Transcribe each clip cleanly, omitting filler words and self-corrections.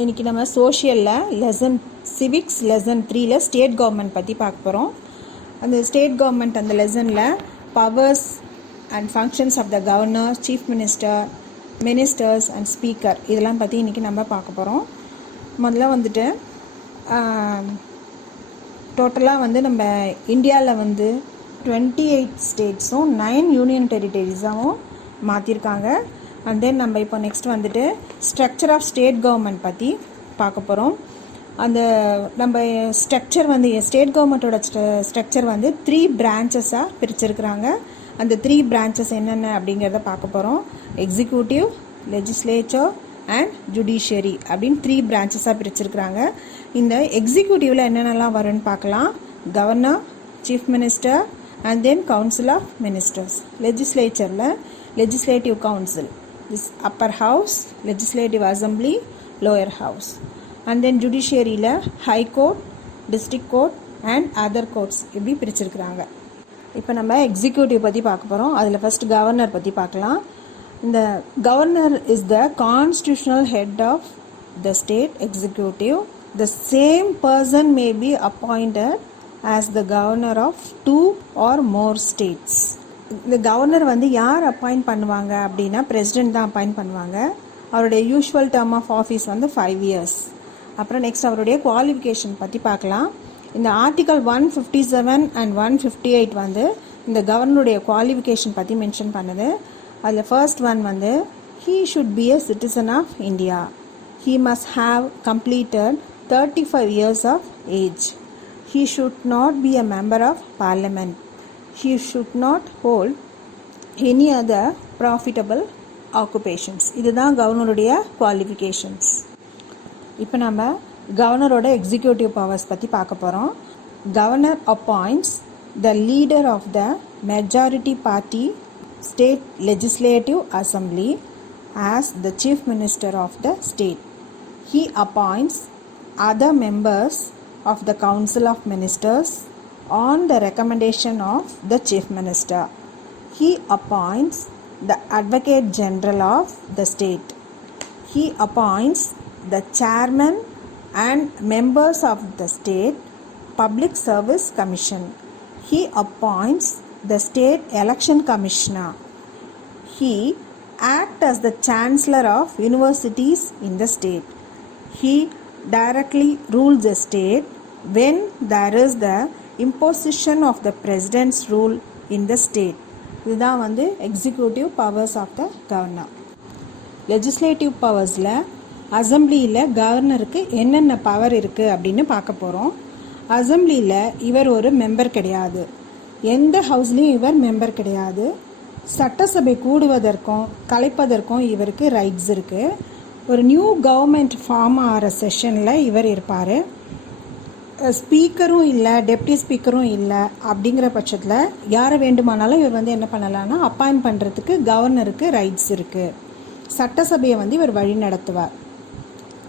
இன்றைக்கி நம்ம சோஷியலில் லெசன் சிவிக்ஸ் லெசன் 3ல் ஸ்டேட் கவர்மெண்ட் பற்றி பார்க்க போகிறோம். அந்த ஸ்டேட் கவர்மெண்ட் அந்த லெசனில் powers and functions of the governor, chief minister, ministers and speaker இதெல்லாம் பற்றி இன்றைக்கி நம்ம பார்க்க போகிறோம். முதல்ல வந்துட்டு டோட்டலாக வந்து நம்ம இந்தியாவில் வந்து 28 ஸ்டேட்ஸும் 9 யூனியன் டெரிட்டரிஸாகவும் மாற்றிருக்காங்க. அண்ட் தென் நம்ம இப்போ நெக்ஸ்ட் வந்துட்டு ஸ்ட்ரக்சர் ஆஃப் ஸ்டேட் கவர்மெண்ட் பற்றி பார்க்க போகிறோம். அந்த நம்ம ஸ்ட்ரக்சர் வந்து ஸ்டேட் கவர்மெண்ட்டோட ஸ்ட்ரக்சர் வந்து 3 பிரான்ச்சஸாக பிரிச்சிருக்கிறாங்க. அந்த 3 பிரான்ச்சஸ் என்னென்ன அப்படிங்கிறத பார்க்க போகிறோம். எக்ஸிக்யூட்டிவ், லெஜிஸ்லேச்சர் அண்ட் ஜுடிஷியரி அப்படின்னு 3 பிரான்ச்சஸாக பிரிச்சிருக்கிறாங்க. இந்த எக்ஸிக்யூட்டிவில் என்னென்னலாம் வரும்னு பார்க்கலாம். Governor, chief minister and then council of ministers. லெஜிஸ்லேச்சரில் legislative council, this upper house, legislative assembly, lower house. And then judiciary-ல high court, district court and other courts இப்படி பிரிச்சிருக்கிறாங்க. இப்போ நம்ம எக்ஸிக்யூட்டிவ் பற்றி பார்க்க போகிறோம். அதில் ஃபர்ஸ்ட் கவர்னர் பற்றி பார்க்கலாம். இந்த governor is the constitutional head of the state executive. The same person may be appointed as the governor of 2 or more states. இந்த கவர்னர் வந்து யார் அப்பாயிண்ட் பண்ணுவாங்க அப்படின்னா பிரசிடென்ட் தான் அப்பாயிண்ட் பண்ணுவாங்க. அவருடைய யூஷுவல் டேர்ம் ஆஃப் ஆஃபீஸ் வந்து 5 years. அப்புறம் நெக்ஸ்ட் அவருடைய குவாலிஃபிகேஷன் பற்றி பார்க்கலாம். இந்த ஆர்டிகல் 157 அண்ட் 158 வந்து இந்த கவர்னருடைய குவாலிஃபிகேஷன் பற்றி மென்ஷன் பண்ணுது. அதில் ஃபர்ஸ்ட் ஒன் வந்து he should be a citizen of India. He must have completed 35 years of age. He should not be a member of parliament. He should not hold any other profitable occupations. இதுதான் கவர்னருடைய qualifications. இப்போ நம்ம கவர்னரோட executive powers பற்றி பார்க்க போகிறோம். Governor appoints the leader of the majority party state legislative assembly as the chief minister of the state. He appoints other members of the council of ministers on the recommendation of the chief minister. He appoints the advocate general of the state. He appoints the chairman and members of the state public service commission. He appoints the state election commissioner. He acts as the chancellor of universities in the state. He directly rules the state when there is the imposition of the president's rule in the state. இதுதான் வந்து executive powers of the governor. Legislative பவர்ஸில் அசம்பிளியில் கவர்னருக்கு என்னென்ன power இருக்குது அப்படின்னு பார்க்க போகிறோம். அசம்பிளியில் இவர் ஒரு மெம்பர் கிடையாது. எந்த ஹவுஸ்லேயும் இவர் மெம்பர் கிடையாது. சட்டசபை கூடுவதற்கும் கலைப்பதற்கும் இவருக்கு ரைட்ஸ் இருக்குது. ஒரு நியூ கவர்மெண்ட் ஃபார்ம் ஆகிற செஷனில் இவர் இருப்பார். ஸ்பீக்கரும் இல்லை, டெப்டி ஸ்பீக்கரும் இல்லை. அப்படிங்கிற பட்சத்தில் யாரை வேண்டுமானாலும் இவர் வந்து என்ன பண்ணலான்னா அப்பாயிண்ட் பண்ணுறதுக்கு கவர்னருக்கு ரைட்ஸ் இருக்குது. சட்டசபையை வந்து இவர் வழி நடத்துவார்.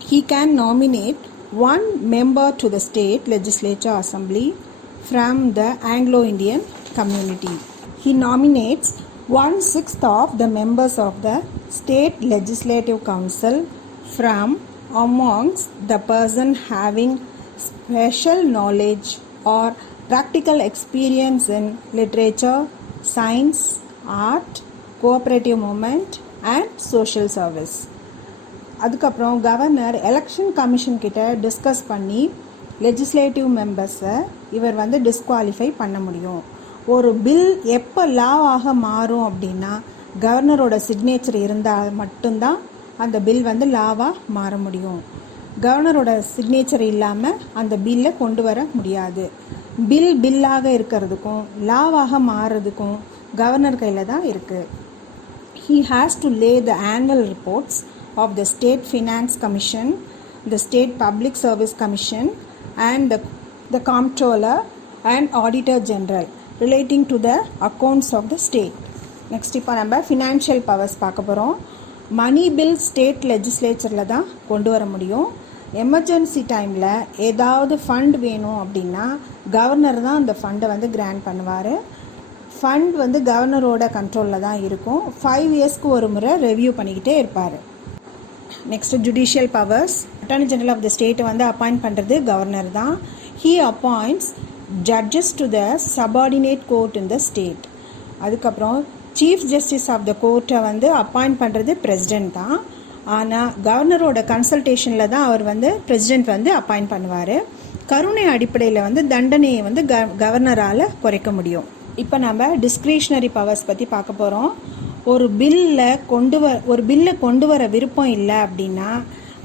He can nominate 1 member to the state legislature assembly from the Anglo-Indian community. He nominates 1/6 of the members of the state legislative council from amongst the person having special knowledge or practical experience in literature, science, art, cooperative movement and social service. அதுக்கப்புறம் governor election commission கிட்ட discuss பண்ணி legislative மெம்பர்ஸை இவர் வந்து disqualify பண்ண முடியும். ஒரு bill எப்போ லாவாக மாறும் அப்படின்னா கவர்னரோட சிக்னேச்சர் இருந்தால் மட்டும்தான் அந்த பில் வந்து லாவாக மாற முடியும். கவர்னரோட சிக்னேச்சர் இல்லாமல் அந்த பில்லை கொண்டு வர முடியாது. பில்லாக இருக்கிறதுக்கும் லாவாக மாறுறதுக்கும் கவர்னர் கையில் தான் இருக்குது. He has to lay the annual reports of the State Finance Commission, the State Public Service Commission and the Comptroller and Auditor General relating to the accounts of the state. Next இப்போ நம்ம financial powers பார்க்க போகிறோம். மணி bill state லெஜிஸ்லேச்சரில் தான் கொண்டு வர முடியும். Emergency டைமில் ஏதாவது ஃபண்ட் வேணும் அப்படின்னா கவர்னர் தான் அந்த ஃபண்டை வந்து கிராண்ட் பண்ணுவார். ஃபண்ட் வந்து கவர்னரோட கண்ட்ரோலில் தான் இருக்கும். 5 இயர்ஸ்க்கு ஒரு முறை ரெவ்யூ பண்ணிக்கிட்டே இருப்பார். Next judicial powers. Attorney general of the state வந்து அப்பாயிண்ட் பண்ணுறது கவர்னர் தான். He appoints judges to the subordinate court in the state. அதுக்கப்புறம் சீஃப் ஜஸ்டிஸ் ஆஃப் த கோர்ட்டை வந்து அப்பாயிண்ட் பண்ணுறது பிரசிடென்ட் தான். ஆனால் கவர்னரோட கன்சல்டேஷனில் தான் அவர் வந்து பிரசிடென்ட் வந்து அப்பாயிண்ட் பண்ணுவார். கருணை அடிப்படையில் வந்து தண்டனையை வந்து கவர்னரால் குறைக்க முடியும். இப்போ நம்ம டிஸ்க்ரிஷனரி பவர்ஸ் பற்றி பார்க்க போகிறோம். ஒரு பில்லை கொண்டு வர விருப்பம் இல்லை அப்படின்னா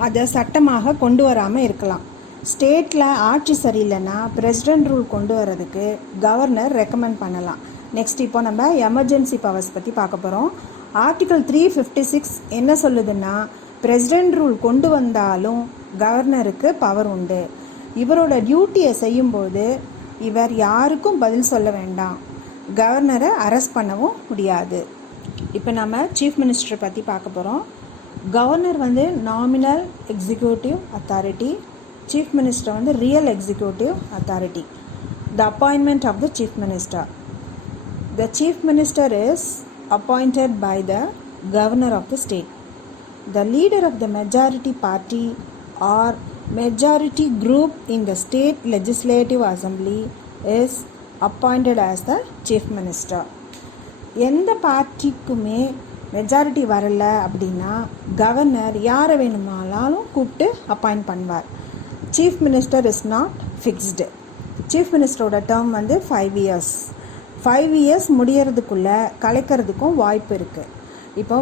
அதை சட்டமாக கொண்டு வராமல் இருக்கலாம். ஸ்டேட்டில் ஆட்சி சரியில்லைன்னா பிரசிடென்ட் ரூல் கொண்டு வரதுக்கு கவர்னர் ரெக்கமெண்ட் பண்ணலாம். நெக்ஸ்ட் இப்போ நம்ம எமர்ஜென்சி பவர்ஸ் பற்றி பார்க்க போகிறோம். ஆர்டிகல் 356 என்ன சொல்லுதுன்னா, பிரசிடென்ட் ரூல் கொண்டு வந்தாலும் கவர்னருக்கு பவர் உண்டு. இவரோட டியூட்டியை செய்யும்போது இவர் யாருக்கும் பதில் சொல்ல வேண்டாம். கவர்னரை அரெஸ்ட் பண்ணவும் முடியாது. இப்போ நம்ம சீஃப் மினிஸ்டர் பற்றி பார்க்க போகிறோம். கவர்னர் வந்து nominal executive authority, chief minister வந்து real executive authority. The appointment of the chief minister. The chief minister is appointed by the governor of the state. The leader of the majority party or majority group in the state legislative assembly is appointed as the chief minister. எந்த பார்ட்டிக்குமே majority வரல அப்படின்னா governor யாரை வேணுமானாலும் கூப்பிட்டு appoint பண்ணுவார். Chief minister is not fixed. Chief மினிஸ்டரோட term வந்து 5 years. 5 years முடியறதுக்குள்ளே கலைக்கிறதுக்கும் வாய்ப்பு இருக்குது. இப்போ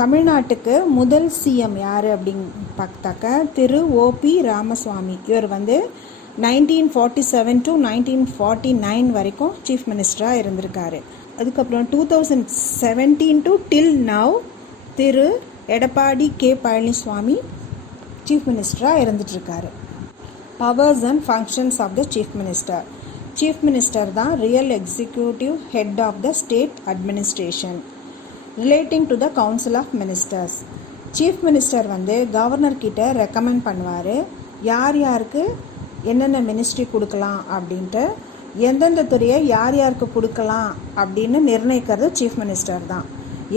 தமிழ்நாட்டுக்கு முதல் சிஎம் யார் அப்படின்னு பார்த்தாக்க திரு ஓபி ராமசுவாமி. இவர் வந்து 1947 to 1949 வரைக்கும் சீஃப் மினிஸ்டராக இருந்திருக்காரு. அதுக்கப்புறம் 2017 to till now திரு எடப்பாடி கே பழனிசாமி சீஃப் மினிஸ்டராக இருந்துகிட்ருக்காரு. Powers and functions of the chief minister. Chief minister தான் real executive head of the state administration. Relating to the council of ministers. Chief minister வந்து கவர்னர்கிட்ட ரெக்கமெண்ட் பண்ணுவார், யார் யாருக்கு என்னென்ன மினிஸ்ட்ரி கொடுக்கலாம் அப்படின்ட்டு, எந்தெந்த துறையை யார் யாருக்கு கொடுக்கலாம் அப்படின்னு நிர்ணயிக்கிறது சீஃப் மினிஸ்டர் தான்.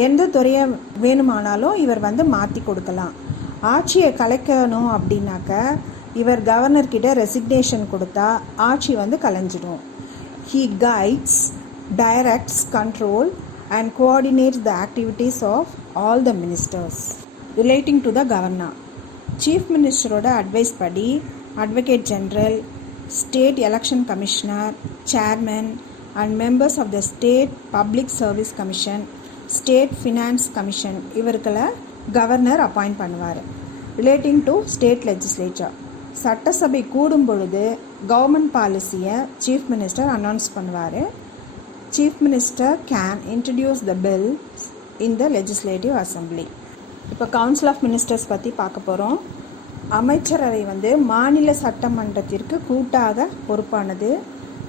எந்த துறையை வேணுமானாலும் இவர் வந்து மாற்றி கொடுக்கலாம். ஆட்சியை கலைக்கணும் அப்படின்னாக்க இவர் கவர்னர்கிட்ட ரெசிக்னேஷன் கொடுத்தா ஆட்சி வந்து கலைஞ்சிடும். He guides, directs, control and coordinates the activities of all the ministers. Relating to the governor. Chief Ministerோட அட்வைஸ் படி advocate general, state election commissioner, chairman and members of the state public service commission, state finance commission இவர்களை governor appoint பண்ணுவார். Relating to state legislature. சட்டசபை கூடும் பொழுது government பாலிசியை chief minister announce பண்ணுவார். Chief minister can introduce the bills in the legislative assembly. இப்போ council of ministers பற்றி பார்க்க போகிறோம். அமைச்சரவை வந்து மாநில சட்டமன்றத்திற்கு கூட்டாக பொறுப்பானது.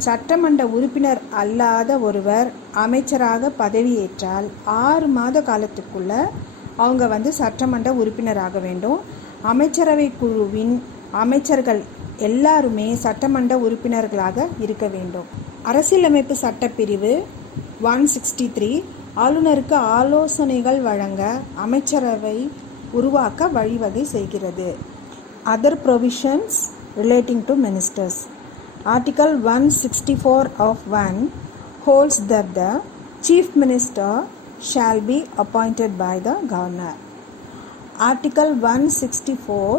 சட்டமன்ற உறுப்பினர் அல்லாத ஒருவர் அமைச்சராக பதவியேற்றால் 6 மாத காலத்துக்குள்ள அவங்க வந்து சட்டமன்ற உறுப்பினராக வேண்டும். அமைச்சரவை குழுவின் அமைச்சர்கள் எல்லாருமே சட்டமன்ற உறுப்பினர்களாக இருக்க வேண்டும். அரசியலமைப்பு சட்டப்பிரிவு 163 ஆளுநருக்கு ஆலோசனைகள் வழங்க அமைச்சரவை உருவாக்க வழிவகை செய்கிறது. Other provisions relating to ministers. Article 164 of 1 holds that the chief minister shall be appointed by the governor. Article 164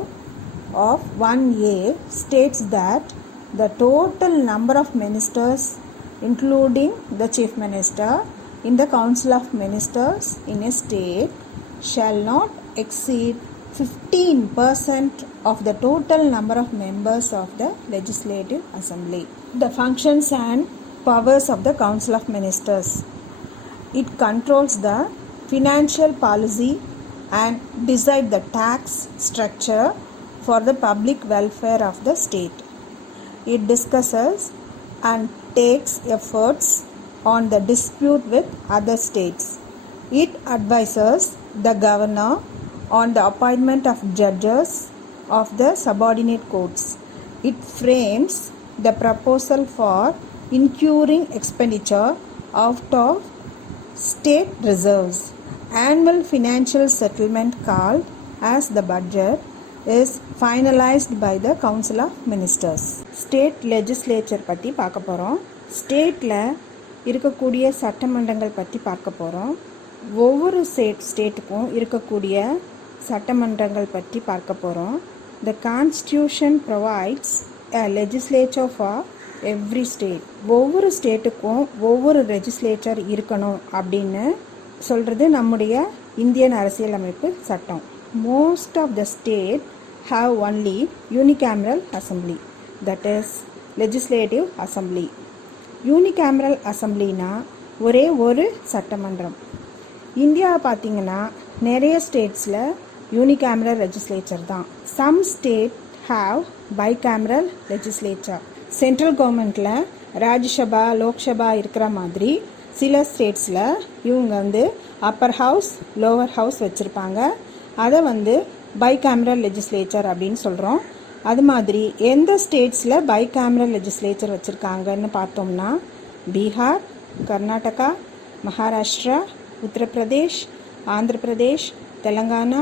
of 1A states that the total number of ministers, including the chief minister, in the council of ministers in a state shall not exceed 15% of the total number of members of the legislative assembly. The functions and powers of the council of ministers. It controls the financial policy and decide the tax structure for the public welfare of the state. It discusses and takes efforts on the dispute with other states. It advises the governor on the appointment of judges of the subordinate courts. It frames the proposal for incurring expenditure out of state reserves. Annual financial settlement called as the budget is finalized by the Council of Ministers. State legislature பற்றி பார்க்க போகிறோம். ஸ்டேட்டில் இருக்கக்கூடிய சட்டமன்றங்கள் பற்றி பார்க்க போகிறோம். ஒவ்வொரு ஸ்டேட்டுக்கும் இருக்கக்கூடிய சட்டமன்றங்கள் பற்றி பார்க்க போகிறோம். The Constitution provides a legislature for every state. ஒவ்வொரு ஸ்டேட்டுக்கும் ஒவ்வொரு லெஜிஸ்லேச்சர் இருக்கணும் அப்படின்னு சொல்கிறது நம்முடைய இந்தியன் அரசியலமைப்பு சட்டம். Most of the state have only unicameral assembly, that is legislative assembly. Unicameral assemblyனா ஒரே ஒரு சட்டமன்றம். இந்தியாவை பார்த்தீங்கன்னா நிறைய ஸ்டேட்ஸில் யூனிகேமரல் லெஜிஸ்லேச்சர் தான். Some state have bicameral legislature. Central கவர்மெண்ட்டில் ராஜ்யசபா லோக்சபா இருக்கிற மாதிரி சில ஸ்டேட்ஸில் இவங்க அப்பர் ஹவுஸ் லோவர் ஹவுஸ் வச்சுருப்பாங்க. அதை பைகேமரல் லெஜிஸ்லேச்சர் அப்படின்னு சொல்கிறோம். அது மாதிரி எந்த ஸ்டேட்ஸில் பைகேமரல் லெஜிஸ்லேச்சர் வச்சுருக்காங்கன்னு பார்த்தோம்னா பீகார், கர்நாடகா, மகாராஷ்டிரா, உத்தரப்பிரதேஷ், ஆந்திர பிரதேஷ், தெலங்கானா.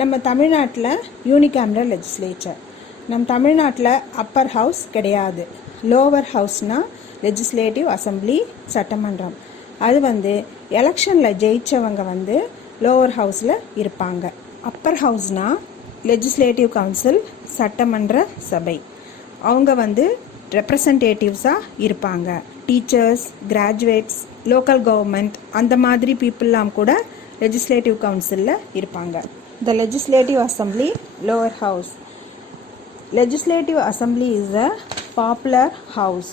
நம்ம தமிழ்நாட்டில் யூனிகேமரல் லெஜிஸ்லேச்சர். நம்ம தமிழ்நாட்டில் அப்பர் ஹவுஸ் கிடையாது. லோவர் ஹவுஸ்னால் லெஜிஸ்லேட்டிவ் அசம்பிளி சட்டமன்றம். அது எலெக்ஷனில் ஜெயித்தவங்க லோவர் ஹவுஸில் இருப்பாங்க. அப்பர் ஹவுஸ்னால் லெஜிஸ்லேட்டிவ் கவுன்சில் சட்டமன்ற சபை. அவங்க ரெப்ரசன்டேட்டிவ்ஸாக இருப்பாங்க. டீச்சர்ஸ், கிராஜுவேட்ஸ், லோக்கல் கவர்மெண்ட் அந்த மாதிரி பீப்புளெலாம் கூட லெஜிஸ்லேட்டிவ் கவுன்சிலில் இருப்பாங்க. The legislative assembly lower house. Legislative assembly is a popular house.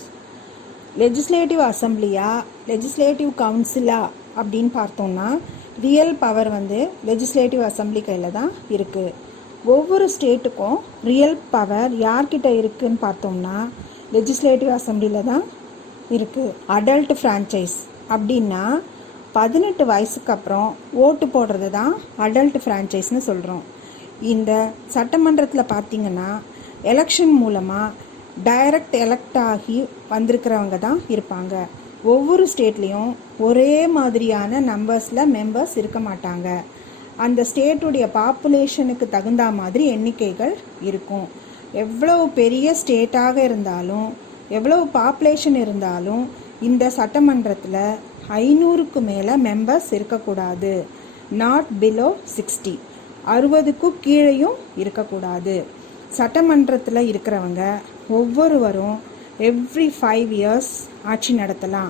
Legislative அசம்பிளியா லெஜிஸ்லேட்டிவ் கவுன்சிலா அப்படின்னு பார்த்தோம்னா ரியல் பவர் லெஜிஸ்லேட்டிவ் அசம்பிளி கையில் தான் இருக்குது. ஒவ்வொரு ஸ்டேட்டுக்கும் ரியல் பவர் யார்கிட்ட இருக்குதுன்னு பார்த்தோம்னா லெஜிஸ்லேட்டிவ் அசம்பிளியில் தான் இருக்குது. அடல்ட் ஃப்ரான்ச்சைஸ் அப்படின்னா 18 வயசுக்கு அப்புறம் ஓட்டு போடுறது தான் அடல்ட் ஃப்ரான்ச்சைஸ்னு சொல்கிறோம். இந்த சட்டமன்றத்தில் பார்த்திங்கன்னா எலெக்ஷன் மூலமாக டைரக்ட் எலெக்ட் ஆகி வந்திருக்கிறவங்க தான் இருப்பாங்க. ஒவ்வொரு ஸ்டேட்லேயும் ஒரே மாதிரியான மெம்பர்ஸ் இருக்க மாட்டாங்க. அந்த ஸ்டேட்டுடைய பாப்புலேஷனுக்கு தகுந்த மாதிரி எண்ணிக்கைகள் இருக்கும். எவ்வளவு பெரிய ஸ்டேட்டாக இருந்தாலும் எவ்வளவு பாப்புலேஷன் இருந்தாலும் இந்த சட்டமன்றத்தில் 500க்கு மேலே மெம்பர்ஸ் இருக்கக்கூடாது. நாட் பிலோ 60, 60க்கு கீழேயும் இருக்கக்கூடாது. சட்டமன்றத்தில் இருக்கிறவங்க ஒவ்வொருவரும் எவ்ரி 5 இயர்ஸ் ஆட்சி நடத்தலாம்.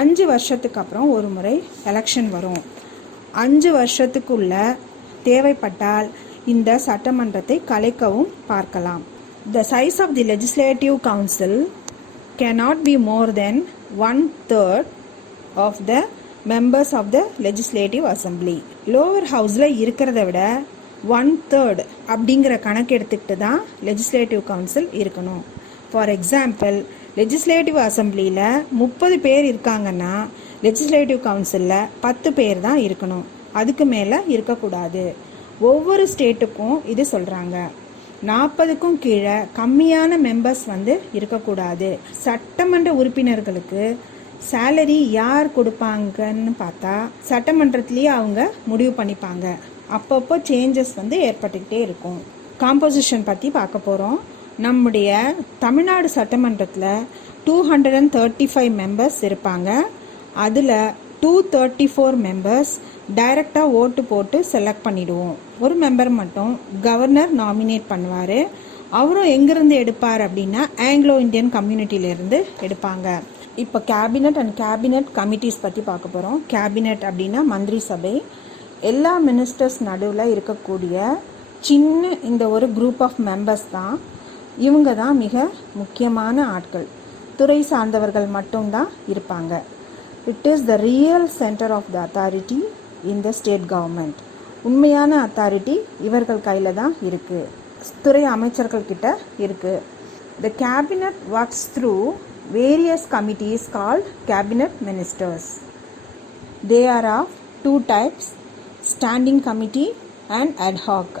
5 வருஷத்துக்கு அப்புறம் ஒரு முறை எலெக்ஷன் வரும். 5 வருஷத்துக்குள்ள தேவைப்பட்டால் இந்த சட்டமன்றத்தை கலைக்கவும் பார்க்கலாம். The size of the legislative council cannot be more than 1/3 of the members of the legislative assembly. lower houseல இருக்கிறத விட 1/3 அப்படிங்கிற கணக்கு எடுத்துக்கிட்டு தான் legislative council இருக்கணும். ஃபார் எக்ஸாம்பிள் லெஜிஸ்லேட்டிவ் அசம்பிளியில் 30 பேர் இருக்காங்கன்னா லெஜிஸ்லேட்டிவ் கவுன்சிலில் 10 பேர் தான் இருக்கணும். அதுக்கு மேலே இருக்கக்கூடாது. ஒவ்வொரு ஸ்டேட்டுக்கும் இது சொல்கிறாங்க. 40க்கும் கீழே கம்மியான மெம்பர்ஸ் இருக்கக்கூடாது. சட்டமன்ற உறுப்பினர்களுக்கு சேலரி யார் கொடுப்பாங்கன்னு பார்த்தா சட்டமன்றத்திலேயே அவங்க முடிவு பண்ணிப்பாங்க. அப்பப்போ சேஞ்சஸ் ஏற்பட்டுக்கிட்டே இருக்கும். காம்போசிஷன் பற்றி பார்க்க போகிறோம். நம்முடைய தமிழ்நாடு சட்டமன்றத்தில் 235 மெம்பர்ஸ் இருப்பாங்க. அதில் 234 மெம்பர்ஸ் டைரெக்டாக ஓட்டு போட்டு செலக்ட் பண்ணிடுவோம். ஒரு மெம்பர் மட்டும் கவர்னர் நாமினேட் பண்ணுவார். அவரும் எங்கேருந்து எடுப்பார் அப்படின்னா ஆங்கிலோ இந்தியன் கம்யூனிட்டியிலேருந்து எடுப்பாங்க. இப்போ கேபினட் அண்ட் கேபினட் கமிட்டிஸ் பற்றி பார்க்க போகிறோம். கேபினட் அப்படின்னா மந்திரி சபை. எல்லா மினிஸ்டர்ஸ் நடுவில் இருக்கக்கூடிய சின்ன இந்த ஒரு குரூப் ஆஃப் மெம்பர்ஸ் தான். இவங்க தான் மிக முக்கியமான ஆட்கள். துறை சார்ந்தவர்கள் மட்டும்தான் இருப்பாங்க. It is the real center of the authority in the state government. உண்மையான அத்தாரிட்டி இவர்கள் கையில் தான் இருக்குது. துறை அமைச்சர்கள் கிட்ட இருக்குது. The cabinet works through various committees called cabinet ministers. They are of 2 types, standing committee and ad hoc.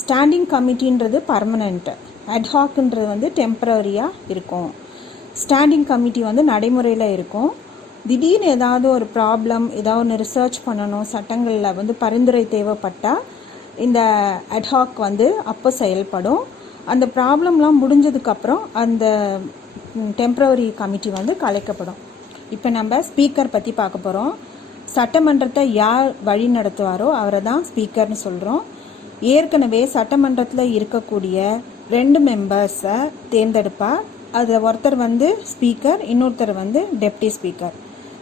Standing கமிட்டின்றது பர்மனெண்ட், அட்ஹாக்ன்றது டெம்பரரியாக இருக்கும். ஸ்டாண்டிங் கமிட்டி நடைமுறையில் இருக்கும். திடீர்னு ஏதாவது ஒரு ப்ராப்ளம், ஏதாவது ஒன்று ரிசர்ச் பண்ணணும், சட்டங்களில் பரிந்துரை தேவைப்பட்டால் இந்த அட்ஹாக் வந்து அப்போ செயல்படும். அந்த ப்ராப்ளம்லாம் முடிஞ்சதுக்கப்புறம் அந்த டெம்ப்ரவரி கமிட்டி வந்து கலைக்கப்படும். இப்போ நம்ம ஸ்பீக்கர் பற்றி பார்க்க போகிறோம். சட்டமன்றத்தை யார் வழி நடத்துவாரோ அவரை தான் ஸ்பீக்கர்னு சொல்கிறோம். ஏற்கனவே சட்டமன்றத்தில் இருக்கக்கூடிய 2 மெம்பர்ஸை தேர்ந்தெடுப்பார். அதில் ஒருத்தர் வந்து ஸ்பீக்கர், இன்னொருத்தர் வந்து டெப்டி ஸ்பீக்கர்.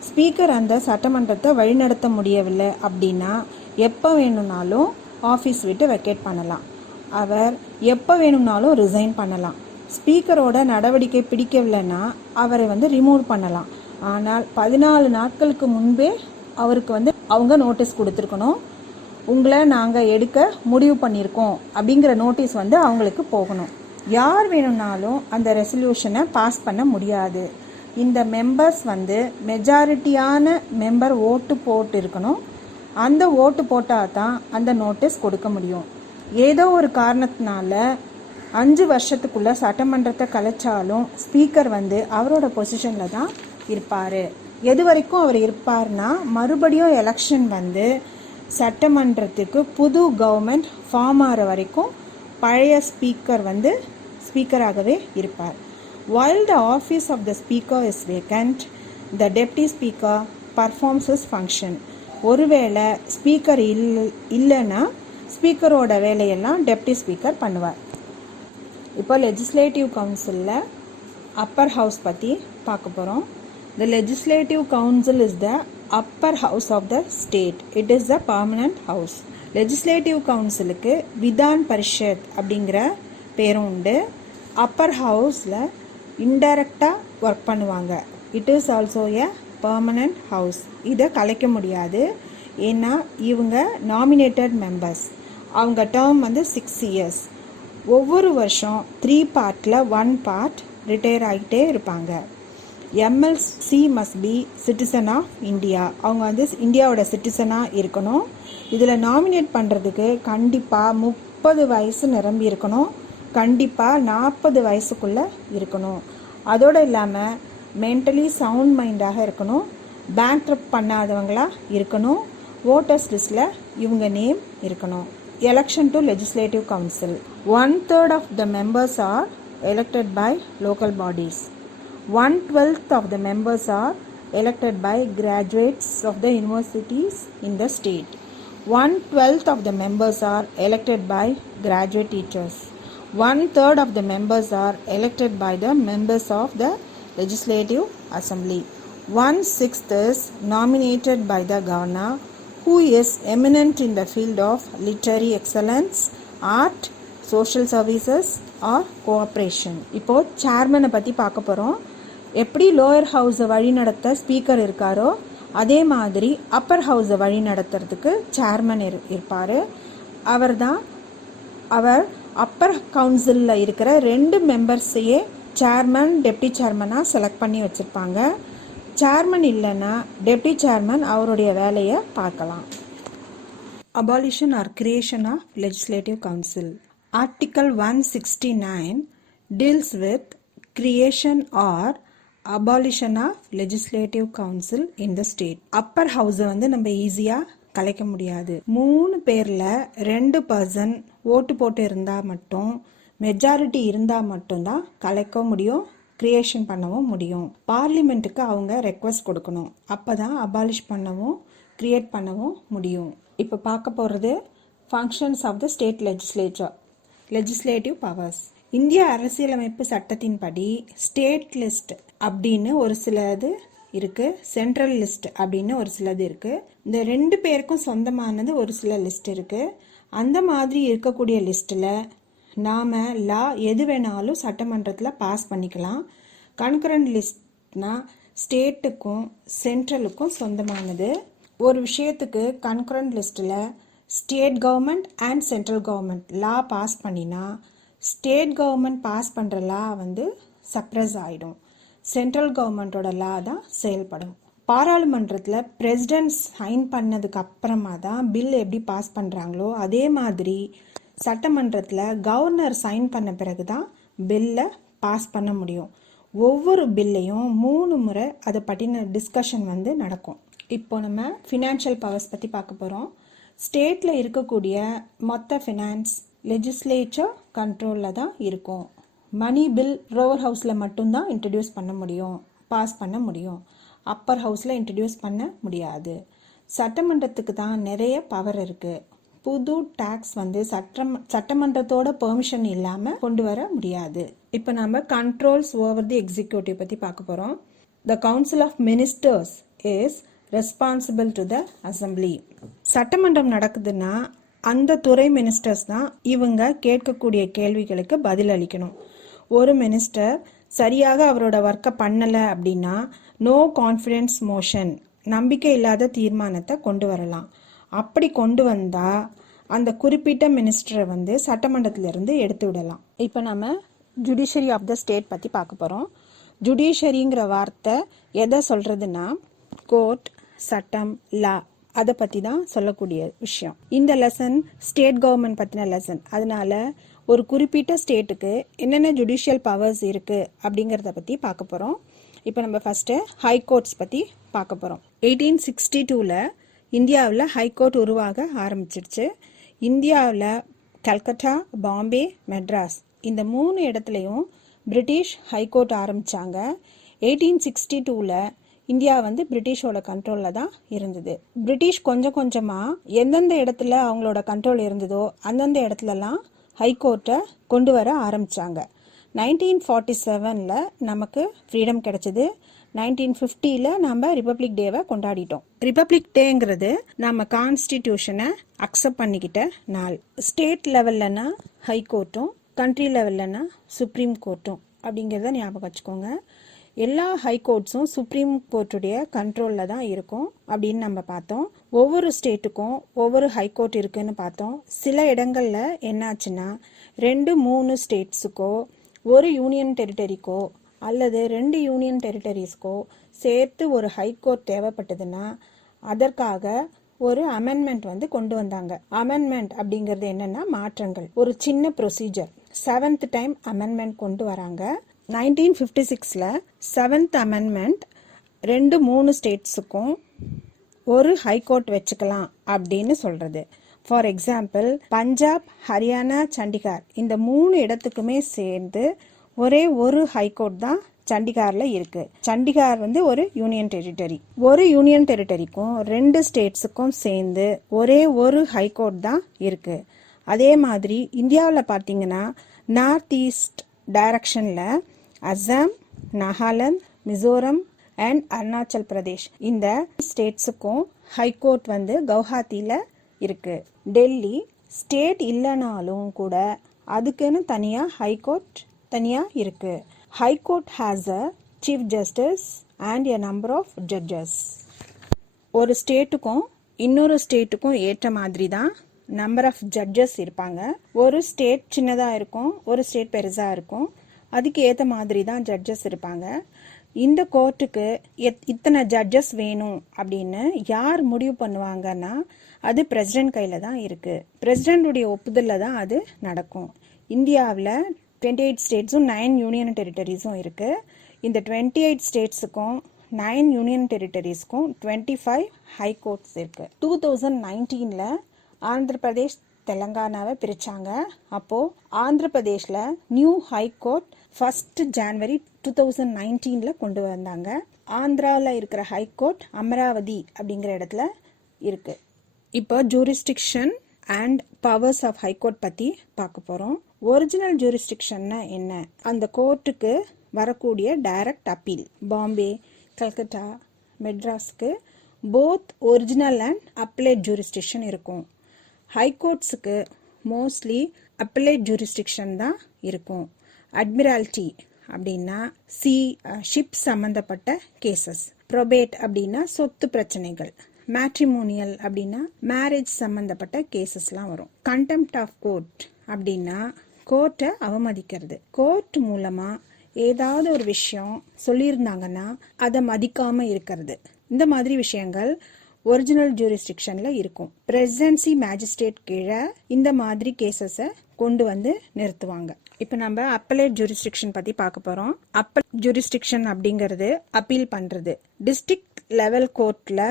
ஸ்பீக்கர் அந்த சட்டமன்றத்தை வழிநடத்த முடியவில்லை அப்படின்னா எப்போ வேணும்னாலும் ஆஃபீஸ் விட்டு வெக்கேட் பண்ணலாம். அவர் எப்போ வேணும்னாலும் ரிசைன் பண்ணலாம். ஸ்பீக்கரோட நடவடிக்கை பிடிக்கவில்லைன்னா அவரை வந்து ரிமூவ் பண்ணலாம். ஆனால் 14 நாட்களுக்கு முன்பே அவருக்கு வந்து அவங்க நோட்டீஸ் கொடுத்துருக்கணும். உங்களை நாங்கள் எடுக்க முடிவு பண்ணியிருக்கோம் அப்படிங்கிற நோட்டீஸ் வந்து அவங்களுக்கு போகணும். யார் வேணும்னாலும் அந்த ரெசல்யூஷனை பாஸ் பண்ண முடியாது. இந்த மெம்பர்ஸ் வந்து மெஜாரிட்டியான மெம்பர் ஓட்டு போட்டு இருக்கணும். அந்த ஓட்டு போட்டால் தான் அந்த நோட்டீஸ் கொடுக்க முடியும். ஏதோ ஒரு காரணத்தினால 5 வருஷத்துக்குள்ளே சட்டமன்றத்தை கலைச்சாலும் ஸ்பீக்கர் வந்து அவரோட பொசிஷனில் தான் இருப்பார். எது வரைக்கும் அவர் இருப்பார்னா மறுபடியும் எலெக்ஷன் வந்து சட்டமன்றத்துக்கு புது கவர்மெண்ட் ஃபார்ம் ஆகிற வரைக்கும் பழைய ஸ்பீக்கர் வந்து ஸ்பீக்கராகவே இருப்பார். While the office of the speaker is vacant, the deputy speaker performs his function. ஒருவேளை ஸ்பீக்கர் இல்லைன்னா ஸ்பீக்கரோட வேலையெல்லாம் டெப்டி ஸ்பீக்கர் பண்ணுவார். இப்போ லெஜிஸ்லேட்டிவ் கவுன்சிலில் அப்பர் ஹவுஸ் பற்றி பார்க்க போகிறோம். The legislative council is the upper house of the state. It is the permanent house. Legislative councilக்கு Vidhana Parishad அப்படிங்கிற பேரும் உண்டு. அப்பர் ஹவுஸில் இன்டைரக்டாக ஒர்க் பண்ணுவாங்க. It is also a permanent house. இதை கலைக்க முடியாது. ஏன்னா இவங்க நாமினேட்டட் மெம்பர்ஸ். அவங்க டேர்ம் வந்து 6 years. ஒவ்வொரு வருஷம் 3 பார்ட்டில் 1 பார்ட் ரிட்டையர் ஆகிட்டே இருப்பாங்க. MLC must be citizen of India. அவங்க வந்து இந்தியாவோட சிட்டிசனாக இருக்கணும். இதில் நாமினேட் பண்ணுறதுக்கு கண்டிப்பாக 30 வயசு நிரம்பி இருக்கணும். கண்டிப்பாக 40 வயசுக்குள்ளே இருக்கணும். அதோடு இல்லாமல் மென்டலி சவுண்ட் மைண்டாக இருக்கணும். பேங்க்ரப்ட் பண்ணாதவங்களாக இருக்கணும். ஓட்டர்ஸ் லிஸ்ட்டில் இவங்க நேம் இருக்கணும். Election to legislative council. 1/3 of the members are elected by local bodies. 1/12 of the members are elected by graduates of the universities in the state. 1/12 of the members are elected by graduate teachers. 1/3 of the members are elected by the members of the legislative assembly. 1/6 is nominated by the governor, who is eminent in the field of literary excellence, art, social services or cooperation. இப்போ சேர்மனை பற்றி பார்க்க போகிறோம். எப்படி lower ஹவுஸை வழி நடத்த speaker இருக்காரோ அதே மாதிரி அப்பர் ஹவுஸை வழி நடத்துறதுக்கு சேர்மன் இருப்பார். அவர் அப்பர் கவுன்சிலில் இருக்கிற 2 மெம்பர்ஸையே சேர்மன் டெப்டி சேர்மனாக செலக்ட் பண்ணி வச்சுருப்பாங்க. சேர்மன் இல்லைன்னா டெப்டி சேர்மன் அவருடைய வேலையை பார்க்கலாம். Abolition or creation of legislative council. Article 169 deals with creation or abolition of legislative council in the state. Appar ஹவுஸை வந்து நம்ம ஈஸியாக கலைக்க முடியாது. 3 பேரில் 2 பர்சன் ஓட்டு போட்டு இருந்தால் மட்டும், மெஜாரிட்டி இருந்தால் மட்டும்தான் கலைக்க முடியும், கிரியேஷன் பண்ணவும் முடியும். பார்லிமெண்ட்டுக்கு அவங்க ரெக்வஸ்ட் கொடுக்கணும். அப்போ தான் அபாலிஷ் பண்ணவும் கிரியேட் பண்ணவும் முடியும். இப்போ பார்க்க போகிறது functions of the state legislative powers. இந்திய அரசியலமைப்பு சட்டத்தின்படி ஸ்டேட் லிஸ்ட் அப்படின்னு ஒரு சிலது இருக்குது, சென்ட்ரல் லிஸ்ட் அப்படின்னு ஒரு சிலது இருக்குது. இந்த 2 பேருக்கும் சொந்தமானது ஒரு சில லிஸ்ட் இருக்குது. அந்த மாதிரி இருக்கக்கூடிய லிஸ்ட்டில் நாம் லா எது வேணாலும் சட்டமன்றத்தில் பாஸ் பண்ணிக்கலாம். கன்கரண்ட் லிஸ்ட்னா ஸ்டேட்டுக்கும் சென்ட்ரலுக்கும் சொந்தமானது. ஒரு விஷயத்துக்கு கன்கரண்ட் லிஸ்ட்டில் state government and central government law pass பண்ணினா ஸ்டேட் கவர்மெண்ட் பாஸ் பண்ணுற லா வந்து சப்ரஸ் ஆகிடும். சென்ட்ரல் கவர்மெண்ட்டோட லா தான் செயல்படும். பாராளுமன்றத்தில் பிரசிடென்ட் சைன் பண்ணதுக்கு அப்புறமா தான் பில் எப்படி பாஸ் பண்ணுறாங்களோ அதே மாதிரி சட்டமன்றத்தில் கவர்னர் சைன் பண்ண பிறகு தான் பில்லை பாஸ் பண்ண முடியும். ஒவ்வொரு பில்லையும் 3 முறை அதை பற்றின டிஸ்கஷன் வந்து நடக்கும். இப்போ நம்ம ஃபினான்ஷியல் பவர்ஸ் பற்றி பார்க்க போகிறோம். ஸ்டேட்டில் இருக்கக்கூடிய மொத்த ஃபினான்ஸ் லெஜிஸ்லேச்சர் கண்ட்ரோலில் தான் இருக்கும். மணி பில் லோவர் ஹவுஸில் மட்டும்தான் இன்ட்ரடியூஸ் பண்ண முடியும், பாஸ் பண்ண முடியும். அப்பர் ஹவுஸில் இன்ட்ரடியூஸ் பண்ண முடியாது. சட்டமன்றத்துக்கு தான் நிறைய பவர் இருக்குது. புது டேக்ஸ் வந்து சட்டமன்றத்தோட பெர்மிஷன் இல்லாமல் கொண்டு வர முடியாது. இப்போ நம்ம கண்ட்ரோல்ஸ் ஓவர் தி எக்ஸிக்யூட்டிவ் பற்றி பார்க்க போகிறோம். The council of ministers is responsible to the assembly. சட்டமன்றம் நடக்குதுன்னா அந்த துறை மினிஸ்டர்ஸ் தான் இவங்க கேட்கக்கூடிய கேள்விகளுக்கு பதில் அளிக்கணும். ஒரு மினிஸ்டர் சரியாக அவரோட ஒர்க்கை பண்ணலை அப்படின்னா நோ கான்ஃபிடென்ஸ் மோஷன், நம்பிக்கை இல்லாத தீர்மானத்தை கொண்டு வரலாம். அப்படி கொண்டு வந்தால் அந்த குறிப்பிட்ட மினிஸ்டரை வந்து சட்டமன்றத்திலிருந்து எடுத்து விடலாம். இப்போ நம்ம ஜுடிஷரி ஆஃப் த ஸ்டேட் பற்றி பார்க்க போகிறோம். ஜுடிஷரிங்கிற வார்த்தை எதை சொல்கிறதுனா கோர்ட், சட்டம், லா, அதை பற்றி தான் சொல்லக்கூடிய விஷயம். இந்த லெசன் ஸ்டேட் கவர்மெண்ட் பற்றின லெசன். அதனால ஒரு குறிப்பிட்ட ஸ்டேட்டுக்கு என்னென்ன ஜுடிஷியல் பவர்ஸ் இருக்குது அப்படிங்கிறத பற்றி பார்க்க போகிறோம். இப்போ நம்ம ஃபஸ்ட்டு ஹைகோர்ட்ஸ் பற்றி பார்க்க போகிறோம். 1862 இந்தியாவில் ஹைகோர்ட் உருவாக ஆரம்பிச்சிருச்சு. இந்தியாவில் கல்கட்டா, பாம்பே, மெட்ராஸ் இந்த 3 இடத்துலையும் பிரிட்டிஷ் ஹைகோர்ட் ஆரம்பித்தாங்க. 1862 இந்தியா வந்து பிரிட்டிஷோட கண்ட்ரோலில் தான் இருந்தது. பிரிட்டிஷ் கொஞ்சம் கொஞ்சமாக எந்தெந்த இடத்துல அவங்களோட கண்ட்ரோல் இருந்ததோ அந்தந்த இடத்துலலாம் ஹைகோர்ட்டை கொண்டு வர ஆரம்பித்தாங்க. 1947 நமக்கு ஃப்ரீடம் கிடைச்சது. 1950 நம்ம ரிப்பப்ளிக் டேவை கொண்டாடிட்டோம். ரிப்பப்ளிக் டேங்கிறது நம்ம கான்ஸ்டிடியூஷனை அக்செப்ட் பண்ணிக்கிட்ட நாள். ஸ்டேட் லெவல்லனா ஹைகோர்ட்டும், கண்ட்ரி லெவல்லனா சுப்ரீம் கோர்ட்டும் அப்படிங்கிறத ஞாபகம் வச்சுக்கோங்க. எல்லா ஹைகோர்ட்ஸும் சுப்ரீம் கோர்ட்டுடைய கண்ட்ரோலில் தான் இருக்கும் அப்படின்னு நம்ம பார்த்தோம். ஒவ்வொரு ஸ்டேட்டுக்கும் ஒவ்வொரு ஹைகோர்ட் இருக்குன்னு பார்த்தோம். சில இடங்களில் என்னாச்சுன்னா 2-3 ஸ்டேட்ஸுக்கோ ஒரு யூனியன் டெரிட்டரிக்கோ அல்லது 2 யூனியன் டெரிட்டரிஸ்க்கோ சேர்த்து ஒரு ஹைகோர்ட் தேவைப்பட்டதுன்னா அதற்காக ஒரு அமெண்ட்மெண்ட் வந்து கொண்டு வந்தாங்க. அமெண்ட்மெண்ட் அப்படிங்கிறது என்னன்னா மாற்றங்கள், ஒரு சின்ன ப்ரொசீஜர். 7th டைம் அமெண்ட்மெண்ட் கொண்டு வராங்க. 1956 7th அமெண்ட்மெண்ட் 2-3 ஸ்டேட்ஸுக்கும் ஒரு ஹைகோர்ட் வச்சுக்கலாம் அப்படின்னு சொல்றது. ஃபார் எக்ஸாம்பிள் பஞ்சாப், ஹரியானா, சண்டிகார் இந்த 3 இடத்துக்குமே சேர்ந்து ஒரே ஒரு ஹைகோர்ட் தான் சண்டிகாரில் இருக்கு. சண்டிகார் வந்து ஒரு யூனியன் டெரிட்டரி. ஒரு யூனியன் டெரிட்டரிக்கும் 2 ஸ்டேட்ஸுக்கும் சேர்ந்து ஒரே ஒரு ஹைகோர்ட் தான் இருக்கு. அதே மாதிரி இந்தியாவில் பார்த்தீங்கன்னா நார்த் ஈஸ்ட் டைரக்ஷனில் அசாம், நாகாலாந்து, மிசோரம் அண்ட் அருணாச்சல் பிரதேஷ் இந்த ஸ்டேட்ஸுக்கும் ஹைகோர்ட் வந்து கவுஹாத்தியில் இருக்கு. டெல்லி ஸ்டேட் இல்லைனாலும் கூட அதுக்குன்னு தனியாக ஹைகோர்ட் தனியாக இருக்கு. High court has a chief justice and a number of judges. ஒரு ஸ்டேட்டுக்கும் இன்னொரு ஸ்டேட்டுக்கும் ஏற்ற மாதிரி தான் நம்பர் ஆஃப் ஜட்ஜஸ் இருப்பாங்க. ஒரு ஸ்டேட் சின்னதாக இருக்கும், ஒரு ஸ்டேட் பெருசாக இருக்கும். அதுக்கு ஏற்ற மாதிரி தான் ஜட்ஜஸ் இருப்பாங்க. இந்த கோர்ட்டுக்கு இத்தனை ஜட்ஜஸ் வேணும் அப்படின்னு யார் முடிவு பண்ணுவாங்கன்னா அது பிரசிடென்ட் கையில் தான் இருக்குது. பிரசிடென்டுடைய ஒப்புதலில் தான் அது நடக்கும். இந்தியாவில் 28 ஸ்டேட்ஸும் 9 யூனியன் டெரிட்டரிஸும் இருக்குது. இந்த 28 ஸ்டேட்ஸுக்கும் 9 யூனியன் டெரிட்டரிஸ்க்கும் 25 ஹைகோர்ட்ஸ் இருக்குது. 2019 ஆந்திர பிரதேஷ், தெலங்கானாவை பிரித்தாங்க. அப்போது ஆந்திர பிரதேஷில் நியூ ஹைகோர்ட் 1st January 2019 கொண்டு வந்தாங்க. ஆந்திராவில் இருக்கிற ஹைகோர்ட் அமராவதி அப்படிங்கிற இடத்துல இருக்குது. இப்போ jurisdiction and powers of high court பற்றி பார்க்க போகிறோம். ஒரிஜினல் ஜூரிஸ்டிக்ஷன்னா என்ன? அந்த கோர்ட்டுக்கு வரக்கூடிய டைரக்ட் அப்பீல். பாம்பே, கல்கட்டா, மெட்ராஸ்க்கு both original and appellate jurisdiction இருக்கும். ஹைகோர்ட்ஸுக்கு மோஸ்ட்லி அப்பலேட் ஜூரிஸ்டிக்ஷன் தான் இருக்கும். அட்மிரால்டி அப்படின்னா ஷிப் சம்பந்தப்பட்ட கேசஸ். ப்ரொபேட் அப்படின்னா சொத்து பிரச்சனைகள். மேட்ரிமோனியல் அப்படின்னா மேரேஜ் சம்பந்தப்பட்ட கேசஸ்லாம் வரும். கண்டெம்ப்ட் ஆஃப் கோர்ட் அப்படின்னா கோர்ட்டை அவமதிக்கிறது. கோர்ட் மூலமா ஏதாவது ஒரு விஷயம் சொல்லியிருந்தாங்கன்னா அதை மதிக்காம இருக்கிறது. இந்த மாதிரி விஷயங்கள் ஒரிஜினல் ஜூரிஸ்டிக்ஷன்ல இருக்கும். பிரசிடென்சி மேஜிஸ்ட்ரேட் கீழே இந்த மாதிரி கேசஸை கொண்டு வந்து நிறுத்துவாங்க. இப்போ நம்ம அப்பலேட் ஜூரிஸ்டிக்ஷன் பற்றி பார்க்க போகிறோம். அப்பல் ஜூரிஸ்டிக்ஷன் அப்படிங்கிறது அப்பீல் பண்ணுறது. டிஸ்ட்ரிக்ட் லெவல் கோர்ட்டில்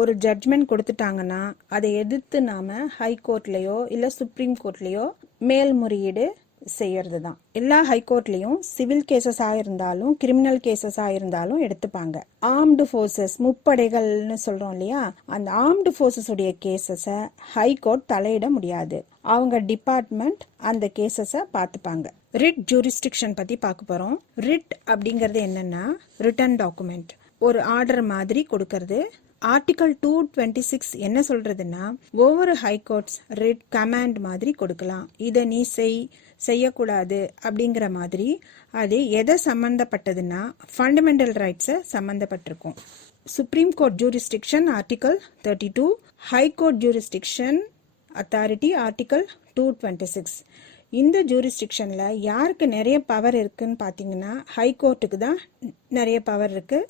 ஒரு ஜட்ஜ்மெண்ட் கொடுத்துட்டாங்கன்னா அதை எதிர்த்து நாம் ஹை கோர்ட்லேயோ இல்லை சுப்ரீம் கோர்ட்லேயோ மேல்முறையீடு செய்யறது தான். எல்லா ஹைகோர்ட்லயும் சிவில் கேசஸாக இருந்தாலும் கிரிமினல் கேசஸாக இருந்தாலும் எடுத்துப்பாங்க. ஆர்ம்டு ஃபோர்ஸஸ், முப்படைகள்னு சொல்றோம் இல்லையா, அந்த ஆர்ம்டு ஃபோர்ஸஸ் உடைய கேசஸை ஹைகோர்ட் தலையிட முடியாது. அவங்க டிபார்ட்மெண்ட் அந்த கேசஸை பார்த்துப்பாங்க. ரிட் ஜூரிஸ்டிக்ஷன் பத்தி பார்க்க போறோம். ரிட் அப்படிங்கிறது என்னன்னா ரிட்டன் டாக்குமெண்ட், ஒரு ஆர்டர் மாதிரி கொடுக்கறது. ஆர்டிகல் 226 என்ன சொல்றதுன்னா, ஒவ்வொரு ஹைகோர்ட்ஸ் ரிட் கமாண்ட் மாதிரி கொடுக்கலாம். இதை நீ செய்யக்கூடாது அப்படிங்கிற மாதிரி. அது எதை சம்பந்தப்பட்டதுன்னா ஃபண்டமெண்டல் ரைட்ஸை சம்பந்தப்பட்டிருக்கும். Supreme court jurisdiction article 32, high court jurisdiction authority article 226. இந்த ஜூரிஸ்டிக்ஷன்ல யாருக்கு நிறைய பவர் இருக்குன்னு பார்த்தீங்கன்னா ஹைகோர்ட்டுக்கு தான் நிறைய பவர் இருக்கு.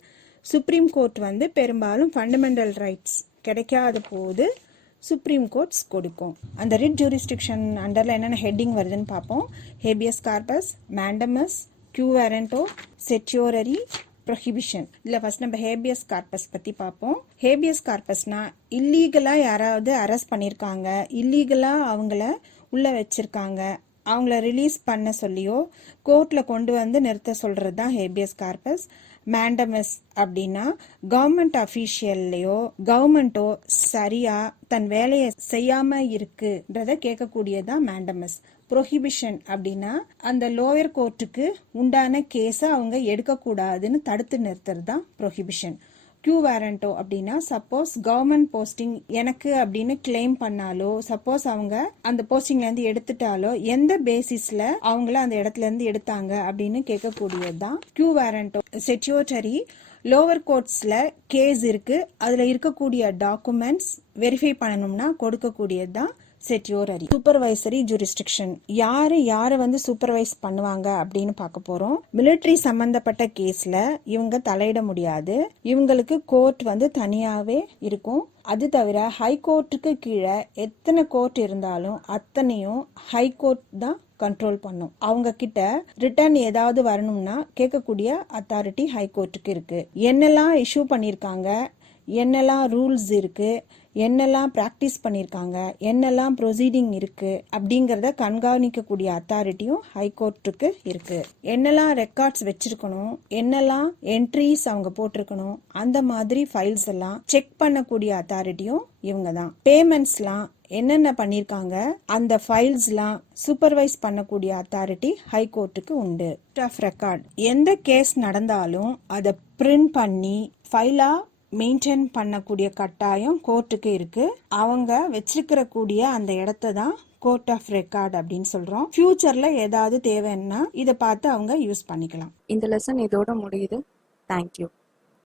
சுப்ரீம் கோர்ட் வந்து பெரும்பாலும் ஃபண்டமெண்டல் ரைட்ஸ் கிடைக்காத போது சுப்ரீம் கோர்ட்ஸ் கொடுக்கும். அந்த ரிட் ஜூரிஸ்டிக்ஷன் அண்டரில் என்னென்ன ஹெட்டிங் வருதுன்னு பார்ப்போம். Habeas corpus, mandamus, quo warranto, certiorari, prohibition. இதில் ஃபர்ஸ்ட் நம்ம ஹேபியஸ் கார்பஸ் பற்றி பார்ப்போம். ஹேபியஸ் கார்பஸ்னா இல்லீகலாக யாராவது அரெஸ்ட் பண்ணியிருக்காங்க, இல்லீகலாக அவங்கள உள்ளே வச்சிருக்காங்க, அவங்கள ரிலீஸ் பண்ண சொல்லியோ கோர்ட்டில் கொண்டு வந்து நிறுத்த சொல்கிறது தான் ஹேபியஸ் கார்பஸ். மேண்டமஸ் அப்படின்னா கவர்மெண்ட் அஃபீஷியல்லையோ கவர்மெண்ட்டோ சரியா தன் வேலையை செய்யாம இருக்குன்றத கேட்கக்கூடியதான் மேண்டமஸ். ப்ரொஹிபிஷன் அப்படின்னா அந்த லோயர் கோர்ட்டுக்கு உண்டான கேஸை அவங்க எடுக்கக்கூடாதுன்னு தடுத்து நிறுத்துறது தான் ப்ரொஹிபிஷன். கியூ வாரண்டோ அப்படின்னா சப்போஸ் கவர்மெண்ட் போஸ்டிங் எனக்கு அப்படின்னு கிளைம் பண்ணாலோ, சப்போஸ் அவங்க அந்த போஸ்டிங்ல இருந்து எடுத்துட்டாலோ எந்த பேசிஸ்ல அவங்கள அந்த இடத்துல இருந்து எடுத்தாங்க அப்படின்னு கேட்கக்கூடியதுதான் கியூ வாரண்டோ. செட்டியோரரி, லோவர் கோர்ட்ஸ்ல கேஸ் இருக்கு, அதுல இருக்கக்கூடிய டாக்குமெண்ட்ஸ் வெரிஃபை பண்ணணும்னா கொடுக்கக்கூடியதுதான் செட்டியோரரி. சூப்பர்வைசரி ஜூரிஸ்டிக்ஷன், யாரை வந்து சூப்பர்வைஸ் பண்ணுவாங்க அப்படின்னு பார்க்க போறோம். மிலிட்டரி சம்பந்தப்பட்ட கேஸ்ல இவங்க தலையிட முடியாது. இவங்களுக்கு கோர்ட் வந்து தனியாவே இருக்கும். அது தவிர ஹை கோர்ட்டுக்கு கீழே எத்தனை கோர்ட் இருந்தாலும் அத்தனையும் ஹை கோர்ட் தான் கண்ட்ரோல் பண்ணும். அவங்க கிட்ட ரிட்டர்ன் ஏதாவது வரணும்னா கேட்கக்கூடிய அத்தாரிட்டி ஹை கோர்ட்டுக்கு இருக்கு. என்னெல்லாம் இஷ்யூ பண்ணிருக்காங்க, என்னெல்லாம் ரூல்ஸ் இருக்கு, என்னெல்லாம் பிராக்டிஸ் பண்ணியிருக்காங்க, என்னெல்லாம் ப்ரொசீடிங் இருக்கு அப்படிங்கிறத கண்காணிக்கக்கூடிய அத்தாரிட்டியும் ஹைகோர்ட்டுக்கு இருக்கு. என்னெல்லாம் ரெக்கார்ட்ஸ் வச்சிருக்கணும், என்னெல்லாம் என்ட்ரிஸ் அவங்க போட்டிருக்கணும், அந்த மாதிரி ஃபைல்ஸ் எல்லாம் செக் பண்ணக்கூடிய அத்தாரிட்டியும் இவங்க தான். பேமெண்ட்ஸ்லாம் என்னென்ன பண்ணிருக்காங்க அந்த ஃபைல்ஸ்லாம் சூப்பர்வைஸ் பண்ணக்கூடிய அத்தாரிட்டி ஹைகோர்ட்டுக்கு உண்டு. ஆஃப் ரெக்கார்ட், எந்த கேஸ் நடந்தாலும் அதை பிரிண்ட் பண்ணி ஃபைலா மெயின்டைன் பண்ணக்கூடிய கட்டாயம் கோர்ட்டுக்கு இருக்கு. அவங்க வச்சிருக்கிற கூடிய அந்த இடத்த தான் கோர்ட் ஆஃப் ரெக்கார்ட் அப்படின்னு சொல்றோம். ஃபியூச்சர்ல ஏதாவது தேவைன்னா இதை பார்த்து அவங்க யூஸ் பண்ணிக்கலாம். இந்த லெசன் இதோட முடியுது. தேங்க்யூ.